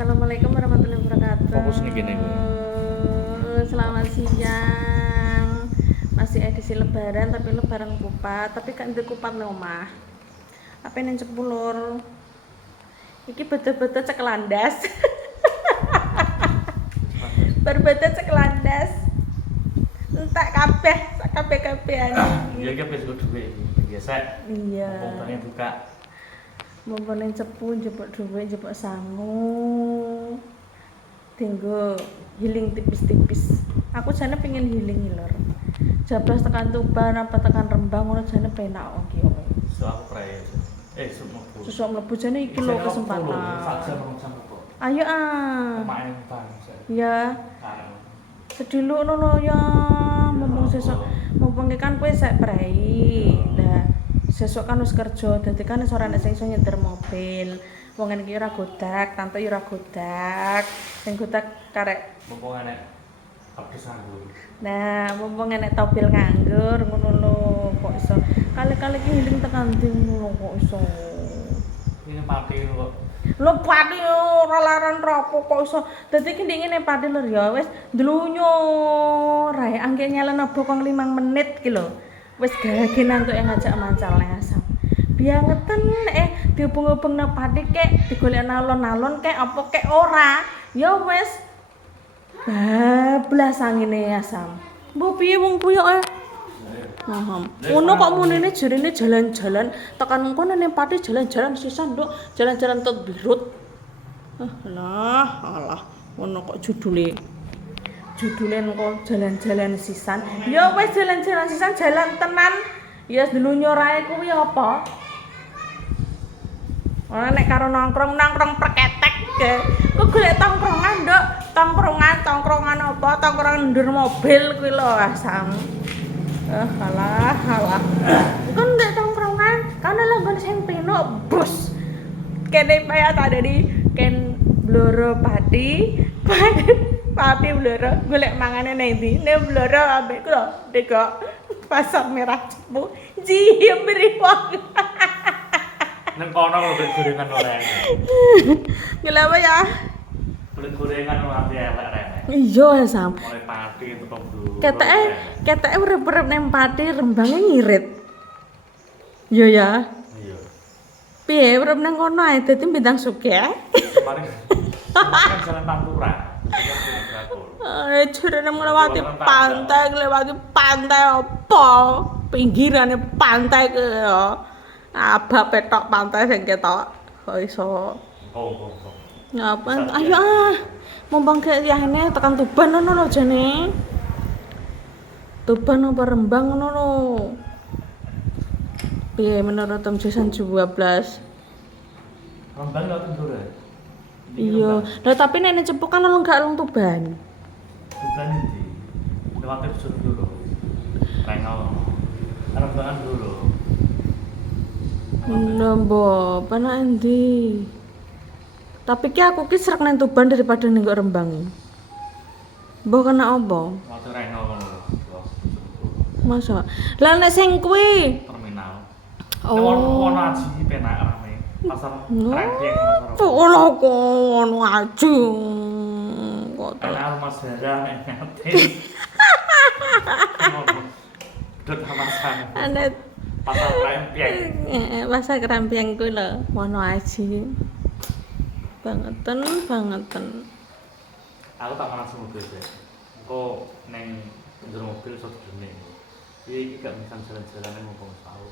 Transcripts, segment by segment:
Assalamualaikum warahmatullahi wabarakatuh. Fokus nih gini. Selamat siang. Masih edisi lebaran tapi lebaran kupat, tapi kan di kupat nih omah. Apa yang cepulur? Iki betul-betul cek landas. Berbeda cek landas. Entak kabeh, sak kabeh-kabehan iki. Iya kabeh wis duwe biasa. Iya. Kompane buka. Mumpune cepu njupuk dhuwit, njupuk sangu. Tinggo healing tipis-tipis. Aku jane pengen healing lho. Jablas tekan Tuban apa tekan Rembang ngono jane penak iki opo. So aku prae. Sumbu. Sesuk mlebu jane iki lho kesempatan. Ayo ah. Main bang. Ya. Sediluk ngono ya. Mumpung sesuk mumpung kan kowe sek prei. Lah sesuk kan wis kerja, dadi kan iso ora nek sing iso nyetir mobil. Wong ngene iki ora godak, tante yo ora godak. Sing godak karek Mumpung enek abis nganggur. nah, mumpung enek tobil nganggur ngono lho, kok iso. Kali-kali ki healing tekan ndi ngono lho kok iso. Ini pati kok. Lho pati ora laran rapo kok iso. Dadi ki ngene pati lho ya wis ndlunyo rae angge nyalana bokong 5 menit ki lho. Wis gagenan untuk yang ngajak mancal asam. Biangeten dihubung-hubung nang pati kek digolek alon-alon kek apa kek ora. Ya wis. Bablas angine asam. Mbok piye wong kuwi kok paham. Ngono kok munine jarine jalan-jalan tekan kono ning pati jalan-jalan sisan nduk, jalan-jalan tot birut. Alah, ngono kok judule. Judule kok jalan-jalan sisan. Ya wis jalan-jalan sisan jalan tenan. Ya delunyo rae kuwi apa? Ora nek karo nongkrong perketek ke. Kok golek tongkrongan, Nduk. Tongkrongan apa? Tongkrongan ndur mobil kuwi lho asam. Alah. Kon ndek tongkrongan, kan lho sing peno bus. Kene paya tak ada di ken Bloro Pati. Pati Bloro golek mangane nang ndi? Nek Bloro ambek ku lho, Deko. Pasar Merah Cepu. Jiem beriwang. Nang kono kok gorengan ora enek. Kenapa ya? Kulit gorengan ora elek rene. Iya, Sam. Mulai pati teko dulu. Keteke urip-urip nang Pati Rembange ngirit. Iya ya. Iya. Piye urip nang kono ae dadi bintang sugih? Paling kan jalan Pantura. Jarene nglewati pantai apa? Pinggirane pantai ke ya. Abah petok pantai sing ketok. Kok iso. Oh. Ngapa? Ayo ah. Mumpung ke yahene tekan Tuban ngono lho jane. Tuban apa Rembang ngono lho. Piye menurut season 12? Rembang lho Tundura. Iya. Lah tapi nek Cepu kan lu gak lung Tuban. Tuban ndi? Lewat Tuban dulu. Rengol. Rembangan dulu. Lho, penak endi? Tapi ki aku ki srek nang Tuban daripada ning Rembang. Mbok kena apa? Waktu Rengol ngono. Masa? Lah nek sing kuwi Terminal. oh. Ono aji penak rame. Pasar Kremping pasar. Ono kono aja. Kok Enak rumah sejarah nek ngate. Dot kawasan. ana Pasar Kremping. pasar Kremping kuwi lho, ono aji. Bangetan. Aku tak panas mobil sih. Engko neng njero mobil iso dene. Iki gak bisa jalan-jalan mumpung tau.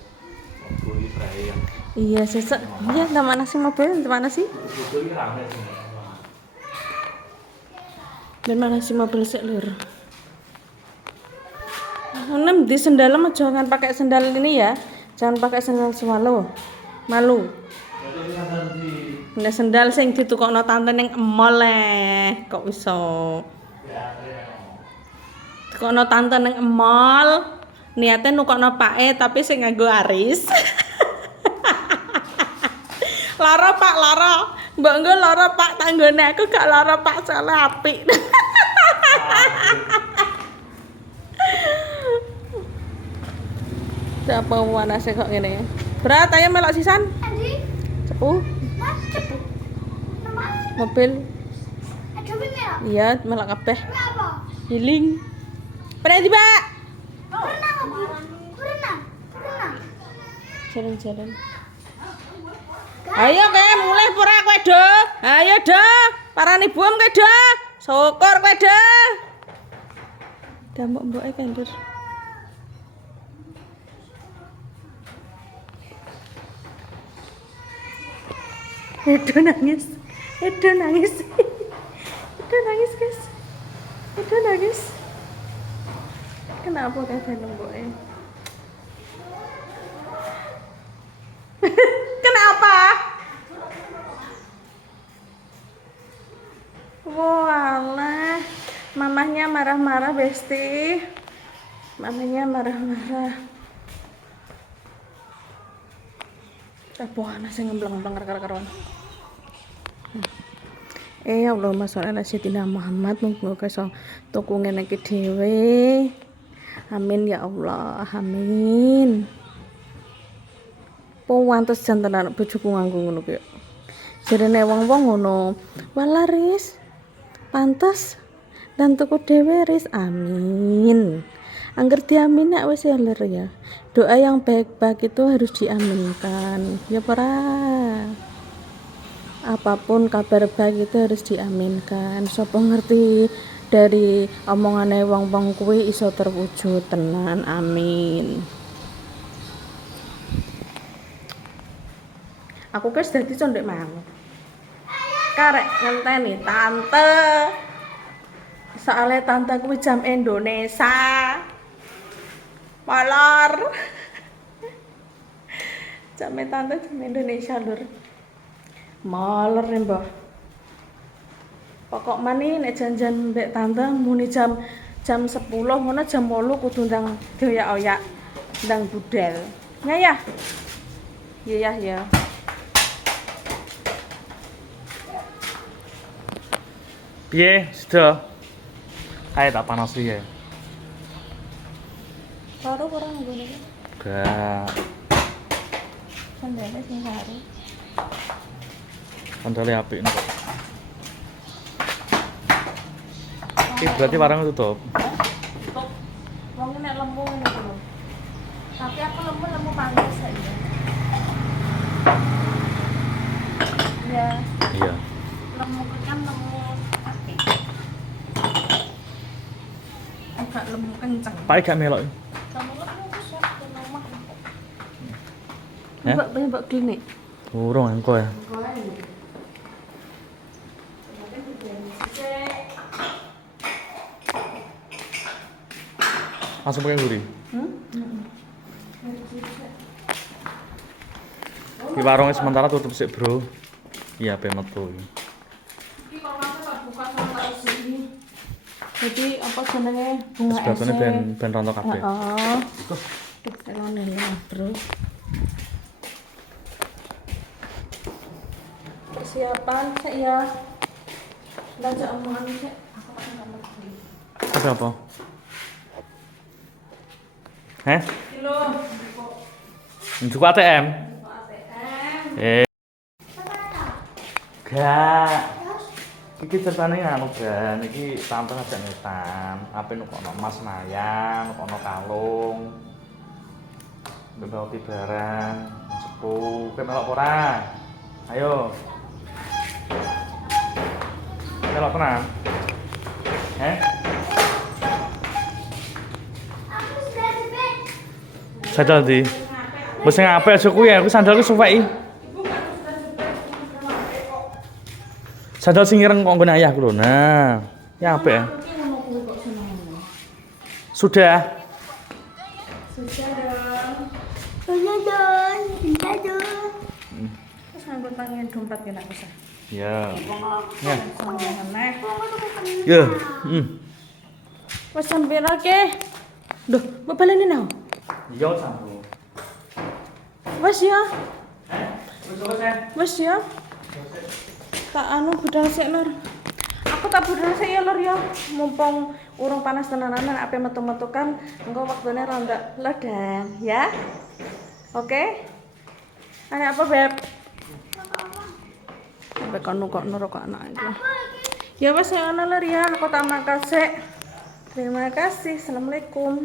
Mobil iki prae yang. Iya, sesuk. Iya, nang mana sih mobil? Nang mana sih? Mobil iki rame sih. Dan mana sih mobil sik lur? Di sendal jangan pakai sendal ini ya. Jangan pakai sendal swallow. Malu. Nek sendal sing ditukokno tante ning mall kok iso. Tukokno tante ning mall. Niate nukokno pake tapi sing nganggo aris. Lara Pak, lara. Mbok nggo lara Pak, tanggone aku gak lara Pak, soalnya apik. Siapa wanase kok ngene? Berat ayo melok sisan. Cepu. Mobil Iya, melak kabeh. Healing. Pernah tiba. Jalan-jalan. Ayo kae mulai pura kowe do. Ayo do. Parani buam kowe do. Syukur kowe do. Mbok-mboke kandur. Edo nangis. Edo nangis. Edo nangis, guys. Edo nangis. Kenapa kayak mboknya? Kenapa? Walah, mamahnya marah-marah, Besti. Mamanya marah-marah. Apa nasi ngembleng-ngembleng karo-karoan. Ya Allahumma sholli ala sayyidina Muhammad, muga-muga iso tuku ngene iki dhewe. Amin ya Allah, amin. Pantes jan tenan bojoku nganggo ngono kuwi. Jarene wong-wong ngono. Walaris. Pantes dan tuku dhewe ris. Amin. Angger diamin nek wis ya ler ya. Doa yang baik-baik itu harus diaminkan. Ya para. Apapun kabar baik itu harus diaminkan. Sapa ngerti dari omongane wong-wong kuwi iso terwujud tenan. Amin. Aku guys dadi condek mang. Karek ngenteni tante. Soale tante kuwi jam Indonesia. Molor. Jam tante jam Indonesia lur. Molor nih mbah. Pokok mani nek janjian mbek tante muni jam 10 ngono jam 8 kudu ndang doyak-oyak ndang budal. Ya. Iya ya. Piye, sudah. Kayak tak panas ya. Karo orang ngene. Gak. Sandene sing karo. Kandale apik nih. Iki berarti warung tutup. Tutup. Wong nek lemu ngene lho. Tapi aku lemu panas saja. Ya. Iya. Lemu kan lemu api. Agak lemu kenceng. Pak gak melok. Kamu lemu wis ya ke omah. Ya? Mbak klinik. Urung engko ya. Langsung pakai gurih. Di warungnya sementara tutup sih bro. Iya pemetu. Iki kalau tak buka sama tak sini. Jadi apa jenenge bunga es. Sebabnya ben rontok kabeh. Heeh. Kelone ya, bro. Persiapan sik ya. Belanja omongan sik. Aku tak ngerti. Tapi apa? Heh? Kilo. Njuk ATM. Gak. Iki ceritane anu Gan, iki tante ngajak ngetan. Ape nukono emas nayang, nukono kalung. Mbok barang, sepuh, kowe melok ora? Ayo. Melok tenan? Heh? Sandal di. Wis sing apik aja kuwi, aku sandalku suweki. Sandal sing ireng kok nggon ayahku lho. Nah, ya apik ya. Sudah. Bisa dong. Terus nganggo tangan dompet kena bisa. Ya. Ya. Ya. Ya. Wes sampe ke. Duh, mbok baleni nang. Iya sampo. Wes ya. Wis Wes ya. Tak anu budal sik lur. Aku tak budal sik ya lur ya. Mumpung urung panas tenanan ape metu-metu kan engko waktune ronda ledang ya. Oke? Ana apa, Beb? Sampai kono kok nuruk anak iki. Ya wes ngono lho ya, aku tak makasih. Terima kasih. Assalamualaikum.